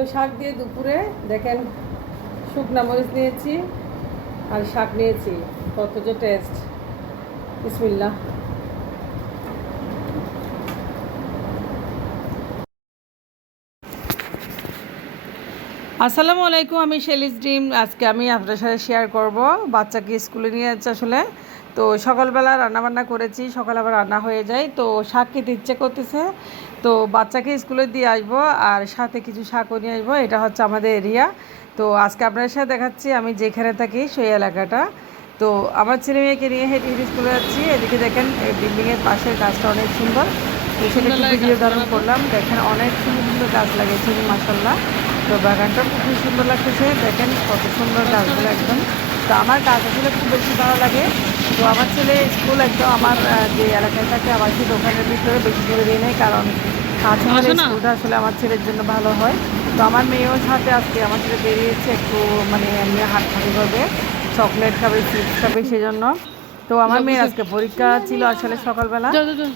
তো শাক দিয়ে দুপুরে দেখেন শুকনা মরিচ নিয়েছি আর শাক নিয়েছি, কত যে টেস্ট। বিসমিল্লাহ। আসসালামু আলাইকুম, আমি শেলিস ড্রিম। আজকে আমি আপনার সাথে শেয়ার করব বাচ্চাকে স্কুলে নিয়ে যাচ্ছে আসলে। তো সকালবেলা রান্নাবান্না করেছি, সকালে আবার রান্না হয়ে যায়, তো শাক খেতে ইচ্ছে করতেছে, তো বাচ্চাকে স্কুলে দিয়ে আসবো আর সাথে কিছু শাকও নিয়ে আসবো। এটা হচ্ছে আমাদের এরিয়া। তো আজকে আপনাদের সাথে দেখাচ্ছি আমি যেখানে থাকি সেই এলাকাটা। তো আমার ছেলে মেয়েকে নিয়ে হেঁটে হেঁটে স্কুলে যাচ্ছি। এদিকে দেখেন বিল্ডিংয়ের পাশের গাছটা অনেক সুন্দর, তো সেটা একটু ভিডিও ধারণ করলাম। দেখেন অনেক সুন্দর সুন্দর গাছ লাগিয়েছে মাশাআল্লাহ। তো বাগানটা খুবই সুন্দর লাগতেছে, দেখেন কত সুন্দর গাছগুলো একদম। তো আমার গাছ আসলে খুব বেশি ভালো লাগে। তো আমার ছেলে স্কুল একদম আমার যে এলাকায় থাকে আমার সেই দোকানের ভিতরে বেশি দূরে দিয়ে নেই, কারণ কাছে হলে স্কুলটা আসলে আমার ছেলের জন্য ভালো হয়। তো আমার মেয়েও সাথে আজকে আমার ছেলে বেরিয়েছে একটু, মানে এমনি হাঁটাহাঁটি করবে, চকলেট খাবে, চিপস খাবে, সেই জন্য। তো আমার মেয়ের আজকে পরীক্ষা ছিল আসলে সকালবেলা,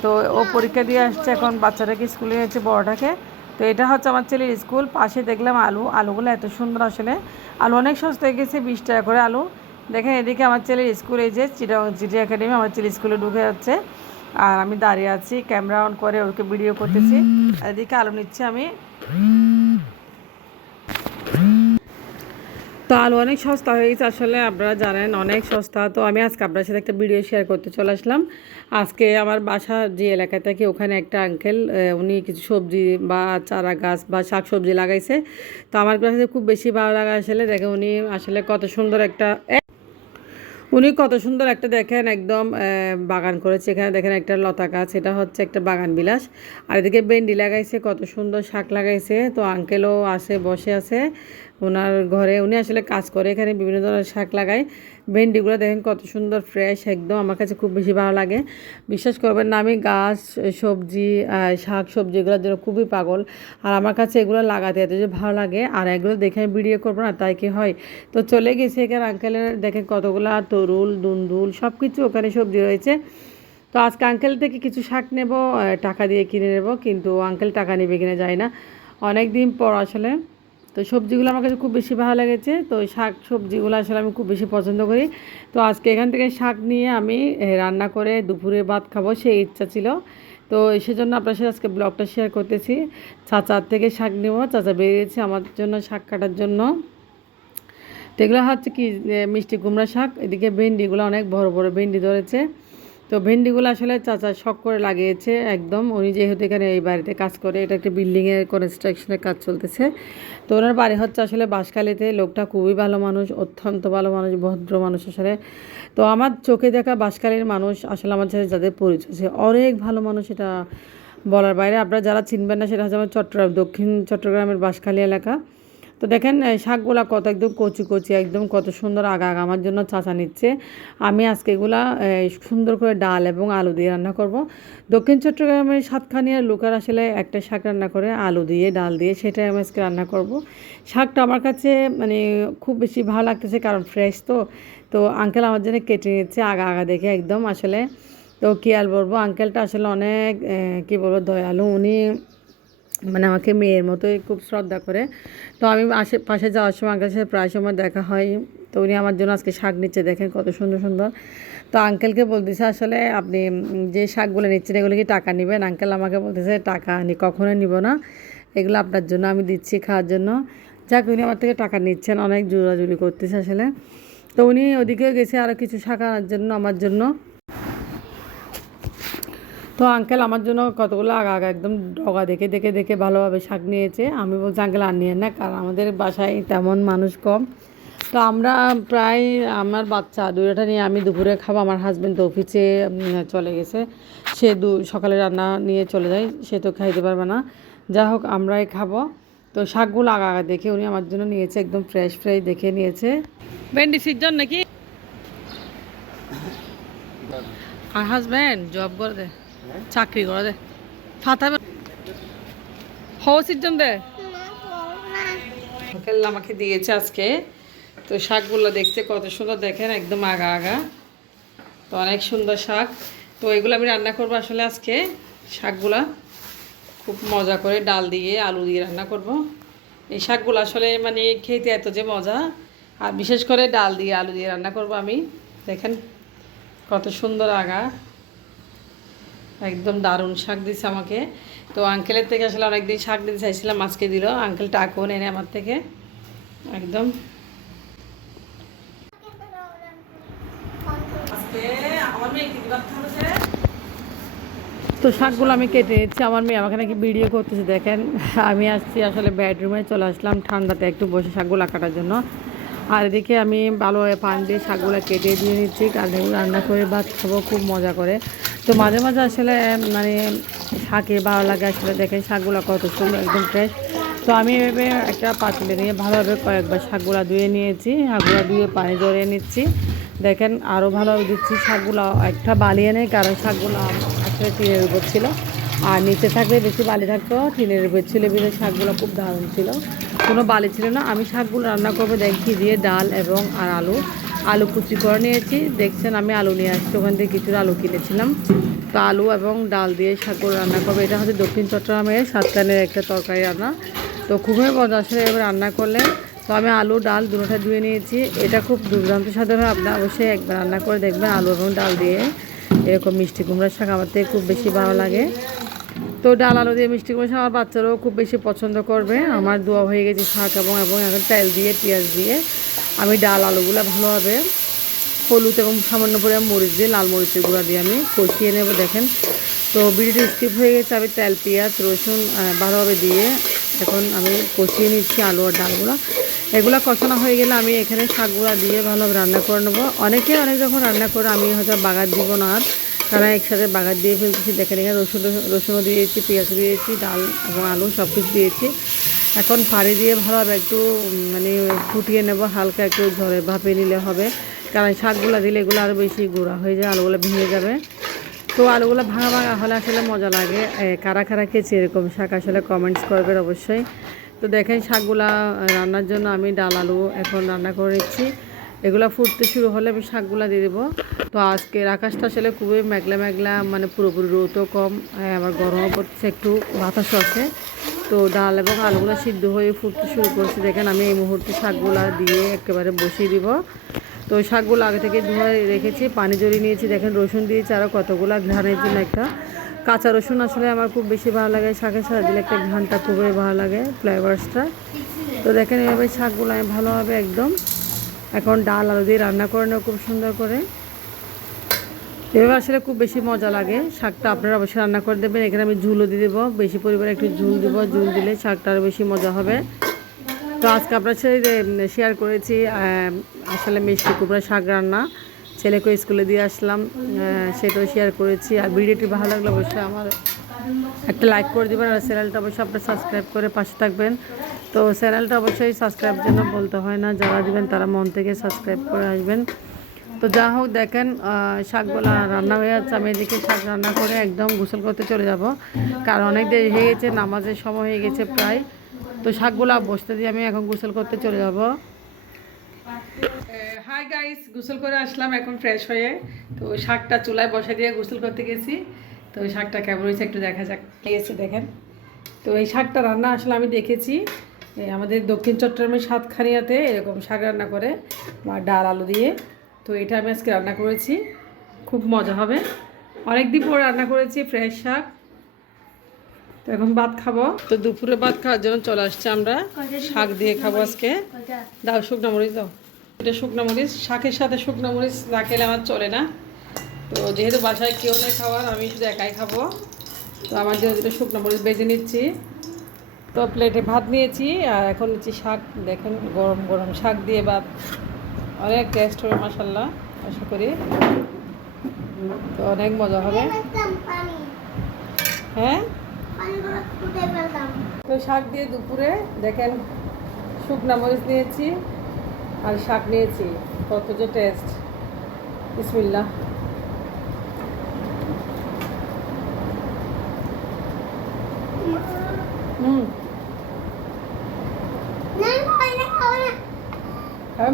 তো ও পরীক্ষা দিয়ে আসছে, এখন বাচ্চাটাকে স্কুলে গেছে বড়টাকে। তো এটা হচ্ছে আমার ছেলের স্কুল। পাশে দেখলাম আলুগুলো এত সুন্দর আসলে। আলু অনেক সস্তা হয়ে গেছে, 20 টাকা করে আলু। দেখেন এদিকে আমার ছেলের স্কুল, এই যে চিটাগং জিটি একাডেমি, আমার ছেলে স্কুলে ঢুকে যাচ্ছে আর আমি দাঁড়িয়ে আছি, ক্যামেরা অন করে ওকে ভিডিও করতেছি। আর এদিকে আলু নিচ্ছি আমি। তো আলু অনেক সস্তা হয়ে গেছে আসলে, আপনারা জানেন অনেক সস্তা। তো আমি আজকে আপনার সাথে একটা ভিডিও শেয়ার করতে চলে আসলাম। আজকে আমার বাসা যে এলাকায় থাকে ওখানে একটা আঙ্কেল, উনি কিছু সবজি বা চারা গাছ বা শাক সবজি লাগাইছে। তো আমার কাছে খুব বেশি ভালো লাগা আসলে, দেখে উনি আসলে কত সুন্দর একটা দেখেন একদম বাগান করেছে। এখানে দেখেন একটা লতা গাছ, এটা হচ্ছে একটা বাগান বিলাস। আর এদিকে ভেন্ডি লাগাইছে, কত সুন্দর শাক লাগাইছে। তো আঙ্কেলও আছে, বসে আছে ওনার ঘরে, উনি আসলে কাজ করে এখানে, বিভিন্ন ধরনের শাক লাগায়। ভেন্ডিগুলো দেখেন কত সুন্দর ফ্রেশ একদম, আমার কাছে খুব বেশি ভালো লাগে। বিশ্বাস করবেন না, আমি গাছ সবজি শাক সবজি এগুলোর জন্য খুবই পাগল। আর আমার কাছে এগুলো লাগাতে এত যে ভালো লাগে, আর এগুলো দেখে আমি ভিডিও করবো না তাই কি হয়। তো চলে গেছে এখানে আঙ্কেলের, দেখেন কতগুলা তরুল দুন্দুল সব কিছু ওখানে সবজি রয়েছে। তো আজকে আঙ্কেল থেকে কিছু শাক নেব, টাকা দিয়ে কিনে নেব, কিন্তু আঙ্কেল টাকা নেবে কিনে যায় না, অনেক দিন পর আসলে। তো সবজিগুলো আমার কাছে খুব বেশি ভালো লেগেছে, তো শাক সবজিগুলো আসলে আমি খুব বেশি পছন্দ করি। তো আজকে এখান থেকে শাক নিয়ে আমি রান্না করে দুপুরে ভাত খাবো সেই ইচ্ছা ছিল। তো সেজন্য আপনার সাথে আজকে ব্লগটা শেয়ার করতেছি। চাচার থেকে শাক নেব, চাচা বেরিয়েছে আমার জন্য শাক কাটার জন্য। তো এগুলো হচ্ছে কি মিষ্টি কুমড়া শাক। এদিকে ভেন্ডিগুলো অনেক বড় বড় ভেন্ডি ধরেছে। তো ভেন্ডিগুলো আসলে চাচা শখ করে লাগিয়েছে একদম, উনি যেহেতু এখানে এই বাড়িতে কাজ করে, এটা একটা বিল্ডিংয়ের কনস্ট্রাকশনের কাজ চলতেছে। তো ওনার বাড়ি হচ্ছে আসলে বাঁশখালীতে। লোকটা খুবই ভালো মানুষ, অত্যন্ত ভালো মানুষ, ভদ্র মানুষ আসলে। তো আমার চোখে দেখা বাঁশখালীর মানুষ আসলে আমার সাথে যাদের পরিচয় আছে অনেক ভালো মানুষ, এটা বলার বাইরে। আপনারা যারা চিনবেন না সেটা হচ্ছে আমার দক্ষিণ চট্টগ্রামের বাঁশখালী এলাকা। তো দেখেন শাকগুলা কত একদম কচি কচি, একদম কত সুন্দর আগা আগা আমার জন্য চাচা নিচ্ছে। আমি আজকে এগুলা সুন্দর করে ডাল এবং আলু দিয়ে রান্না করব। দক্ষিণ চট্টগ্রামের সাতখানিয়ার লোকের আসলে একটা শাক রান্না করে আলু দিয়ে ডাল দিয়ে, সেটাই আমি আজকে রান্না করব। শাকটা আমার কাছে মানে খুব বেশি ভালো লাগতেছে, কারণ ফ্রেশ তো। তো আঙ্কেল আমার জন্য কেটে নিচ্ছে আগা আগা দেখে একদম আসলে। তো কী আর বলবো, আঙ্কেলটা আসলে অনেক কী বলবো দয়ালু। উনি মানে আমাকে মেয়ের মতোই খুব শ্রদ্ধা করে। তো আমি আশেপাশে যাওয়ার সময় আঙ্কেলের সাথে প্রায় সময় দেখা হয়। তো উনি আমার জন্য আজকে শাক নিচ্ছে, দেখেন কত সুন্দর সুন্দর। তো আঙ্কেলকে বলতেছে আসলে আপনি যে শাকগুলো নিচ্ছেন এগুলো কি টাকা নেবেন? আঙ্কেল আমাকে বলতেছে টাকা কখনোই নিব না, এগুলো আপনার জন্য আমি দিচ্ছি খাওয়ার জন্য। যাক, উনি আমার থেকে টাকা নিচ্ছেন, অনেক জোরাজুরি করতেছে আসলে। তো উনি ওদিকেও গেছে আরও কিছু শাক আনার জন্য আমার জন্য। তো আঙ্কেল আমার জন্য কতগুলো আগা আগা একদম ডগা দেখে দেখে দেখে ভালোভাবে শাক নিয়েছে। আমি বলছি আঙ্কেল আর নিয়েন না, কারণ আমাদের বাসায় তেমন মানুষ কম। তো আমরা প্রায় আমার বাচ্চা দুইটা নিয়ে আমি দুপুরে খাবো। আমার হাজব্যান্ড তো অফিসে চলে গেছে, সে সকালে রান্না নিয়ে চলে যায়, সে তো খাইতে পারবে না। যা হোক আমরাই খাবো। তো শাকগুলো আগা আগা দেখে উনি আমার জন্য নিয়েছে, একদম ফ্রেশ ফ্রেশ দেখে নিয়েছে। ভেন্ডি সিজন নাকি? আর হাজব্যান্ড জব করে দে, চাকরি করে দে, ফাতা হওয়ার জন্য দে। আঙ্কেল আমাকে দিয়েছে আজকে। তো শাকগুলো দেখতে কত সুন্দর, দেখেন একদম আগা আগা, তো অনেক সুন্দর শাক। তো এগুলো আমি রান্না করবো আসলে আজকে। শাকগুলা খুব মজা করে ডাল দিয়ে আলু দিয়ে রান্না করব। এই শাকগুলো আসলে মানে খেতে এত যে মজা, আর বিশেষ করে ডাল দিয়ে আলু দিয়ে রান্না করব আমি। দেখেন কত সুন্দর আগা, একদম দারুণ শাক দিছে আমাকে। তো আঙ্কেলের থেকে আসলে অনেকদিন শাক দিতে চাইছিলাম, আজকে দিল আঙ্কেল টাকুন এনে আমার থেকে একদম। তো শাকগুলো আমি কেটে নিচ্ছি, আমার মেয়ে আমাকে নাকি ভিডিও করতেছে দেখেন। আমি আসছি আসলে বেডরুমে চলে আসলাম ঠান্ডাতে একটু বসে শাকগুলো কাটার জন্য। আর এদিকে আমি ভালোভাবে পানি দিয়ে শাকগুলো কেটে দিয়ে নিচ্ছি, কারণ এগুলো রান্না করে ভাত খাবো খুব মজা করে। তো মাঝে মাঝে আসলে মানে শাকে ভালো লাগে আসলে, দেখেন শাকগুলো কত সুন্দর একদম ফ্রেশ। তো আমি এভাবে একটা পাতিলে নিয়ে ভালোভাবে কয়েকবার শাকগুলো ধুয়ে নিয়েছি, শাকগুলো ধুয়ে পানি জড়িয়ে নিচ্ছি। দেখেন আরও ভালোভাবে দিচ্ছি শাকগুলো, একটা বালিয়ে নেই কারণ শাকগুলো আসলে টিনের উপর ছিল, আর নিচে থাকলে বেশি বালি থাকতো, টিনের উপর ছিল বিধে শাকগুলো খুব দারুণ ছিল, কোনো বালি ছিল না। আমি শাকগুলো রান্না করবো দেখি দিয়ে ডাল এবং আর আলু, আলু কুচি করে নিয়েছি। দেখছেন আমি আলু নিয়ে আসছি, ওখান থেকে কিছুটা আলু কিনেছিলাম। তো আলু এবং ডাল দিয়ে শাকগুলো রান্না করবো। এটা হচ্ছে দক্ষিণ চট্টগ্রামের সাতকানের একটা তরকারি রান্না, তো খুবই মজা আসলে এবার রান্না করলে। তো আমি আলু ডাল দুটোটা ধুয়ে নিয়েছি, এটা খুব দুর্দান্ত স্বাদ হয়, আপনারা অবশ্যই একবার রান্না করে দেখবেন আলু এবং ডাল দিয়ে। এরকম মিষ্টি কুমড়ার শাক আমার থেকে খুব বেশি ভালো লাগে। তো ডাল আলু দিয়ে মিষ্টি কুমড়া শাক আমার বাচ্চারাও খুব বেশি পছন্দ করবে। আমার দোয়া হয়ে গেছে শাক এবং এবং এখন তেল দিয়ে পেঁয়াজ দিয়ে আমি ডাল আলুগুলো ভালোভাবে হলুদ এবং সামান্য পরিমাণ মরিচ দিয়ে লাল মরিচের গুঁড়া দিয়ে আমি কষিয়ে নেব। দেখেন তো ভিডিওটি স্কিপ হয়ে গেছে, আমি তেল পেঁয়াজ রসুন ভালোভাবে দিয়ে এখন আমি কষিয়ে নিচ্ছি আলু আর ডালগুলো। এগুলো কষানো হয়ে গেলে আমি এখানে শাকগুলো দিয়ে ভালোভাবে রান্না করে নেবো। অনেকে অনেক রকম রান্না করে, আমি হয়তো বাগার দিব না, আর তারা একসাথে বাগার দিয়ে ফেলতেছি। দেখেন এখানে রসুনও দিয়েছি, পেঁয়াজ দিয়েছি, ডাল এবং আলু সব কিছু দিয়েছি। এখন পানি দিয়ে ভালোভাবে একটু মানে ফুটিয়ে নেব, হালকা একটু ঝরে ভাপে নিলে হবে, কারণ শাকগুলো দিলে এগুলো আরও বেশি গুঁড়া হয়ে যায়, আলুগুলো ভেঙে যাবে। তো আলুগুলো ভাঙা ভাঙা হলে আসলে মজা লাগে। কারা কারা খেয়েছে এরকম শাক আসলে কমেন্টস করবেন অবশ্যই। তো দেখেন শাকগুলা রান্নার জন্য আমি ডাল আলু এখন রান্না করে নিচ্ছি। এগুলো ফুটতে শুরু হলে আমি শাকগুলা দিয়ে দেবো। তো আজকের আকাশটা আসলে খুবই মেঘলা মেঘলা, মানে পুরোপুরি রোদও কম, আবার গরমও পড়ছে, একটু বাতাসও আছে। তো ডাল এবং আলুগুলো সিদ্ধ হয়ে ফুটতে শুরু করছি। দেখেন আমি এই মুহূর্তে শাকগুলা দিয়ে একেবারে বসিয়ে দিব। তো শাকগুলো আগে থেকে ধুয়ে রেখেছি, পানি জড়িয়ে নিয়েছি। দেখেন রসুন দিয়েছি আরও কতগুলো, ঘ্রাণের জন্য একটা কাঁচা রসুন আসলে আমার খুব বেশি ভালো লাগে, শাকের সাথে দিলে একটা ঘ্রাণটা খুবই ভালো লাগে, ফ্লেভার্সটা। তো দেখেন এইভাবে শাকগুলো আমি ভালোভাবে একদম এখন ডাল আলু দিয়ে রান্না করে নেব খুব সুন্দর করে। এভাবে আসলে খুব বেশি মজা লাগে শাকটা, আপনারা অবশ্যই রান্না করে দেবেন। এখানে আমি ঝুলও দিয়ে দেবো, বেশি পরিমাণে একটু ঝুল দেবো, ঝুল দিলে শাকটা আরও বেশি মজা হবে। তো আজকে আপনার সাথে শেয়ার করেছি আসলে মিষ্টি কুমড়া শাক রান্না, ছেলেকে স্কুলে দিয়ে আসলাম, সেটাও শেয়ার করেছি। আর ভিডিওটি ভালো লাগলে অবশ্যই আমার একটা লাইক করে দেবেন, আর চ্যানেলটা অবশ্যই আপনার সাবস্ক্রাইব করে পাশে থাকবেন। তো চ্যানেলটা অবশ্যই সাবস্ক্রাইব জন্য বলতে হয় না, যারা দেবেন তারা মন থেকে সাবস্ক্রাইব করে আসবেন। তো যা হোক দেখেন শাকগুলো রান্না হয়ে যাচ্ছে, আমি এদিকে শাক রান্না করে একদম গোসল করতে চলে যাব, কারণ অনেক দেরি হয়ে গেছে, নামাজের সময় হয়ে গেছে প্রায়। তো শাকগুলো বসতে দিয়ে আমি এখন গোসল করতে চলে যাব। হাই গাইস, গোসল করে আসলাম এখন ফ্রেশ হয়ে। তো শাকটা চুলায় বসে দিয়ে গোসল করতে গেছি। তো শাকটা কেমন হয়েছে একটু দেখা যাক, গেছে দেখেন। তো এই শাকটা রান্না আসলে আমি দেখেছি আমাদের দক্ষিণ চট্টগ্রামের সাতখানিয়াতে এরকম শাক রান্না করে, বা ডাল আলু দিয়ে। তো এটা আমি আজকে রান্না করেছি, খুব মজা হবে। অনেক দিন পর রান্না করেছি ফ্রেশ শাক। তো এখন ভাত খাবো, তো দুপুরে ভাত খাওয়ার জন্য চলে আসছে, আমরা শাক দিয়ে খাবো আজকে। দাও শুকনো মরিচ দাও, এটা শুকনো মরিচ, শাকের সাথে শুকনো মরিচ না খেলে আমার চলে না। তো যেহেতু বাসায় কেউ নেই খাওয়ার, আমি শুধু একাই খাবো, তো আমার জন্য যেটা শুকনো মরিচ বেজে নিচ্ছি। তো প্লেটে ভাত নিয়েছি, আর এখন নিচ্ছি শাক। দেখেন গরম গরম শাক দিয়ে ভাত, অনেক টেস্ট হবে মাশাল্লাহ, আশা করি। তো অনেক মজা হবে। হ্যাঁ, তো শাক দিয়ে দুপুরে দেখেন শুকনা মরিচ নিয়েছি আর শাক নিয়েছি, কত যে টেস্ট। বিসমিল্লাহ।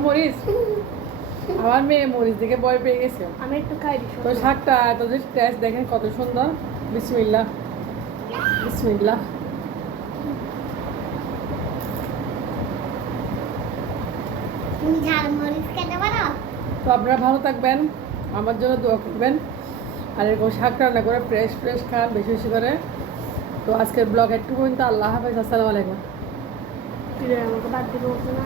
মরিচ, আমার মেয়ে মরিচ দেখে ভয় পেয়ে গেছে, আমি একটু খাই। তো শাকটা এত যে টেস্ট দেখেন কত সুন্দর। বিসমিল্লাহ বিসমিল্লাহ। তুমি ঝালমরিচ খেতে পারো? তো আপনারা ভালো থাকবেন, আমার জন্য দোয়া করবেন, আর এরকম শাক রান্না করে ফ্রেশ ফ্রেশ খান বেশি বেশি করে। তো আজকের ব্লগ একটু পর্যন্ত। আল্লাহ হাফেজ, আসসালামু আলাইকুম। আমাকে বাদ দিবো না।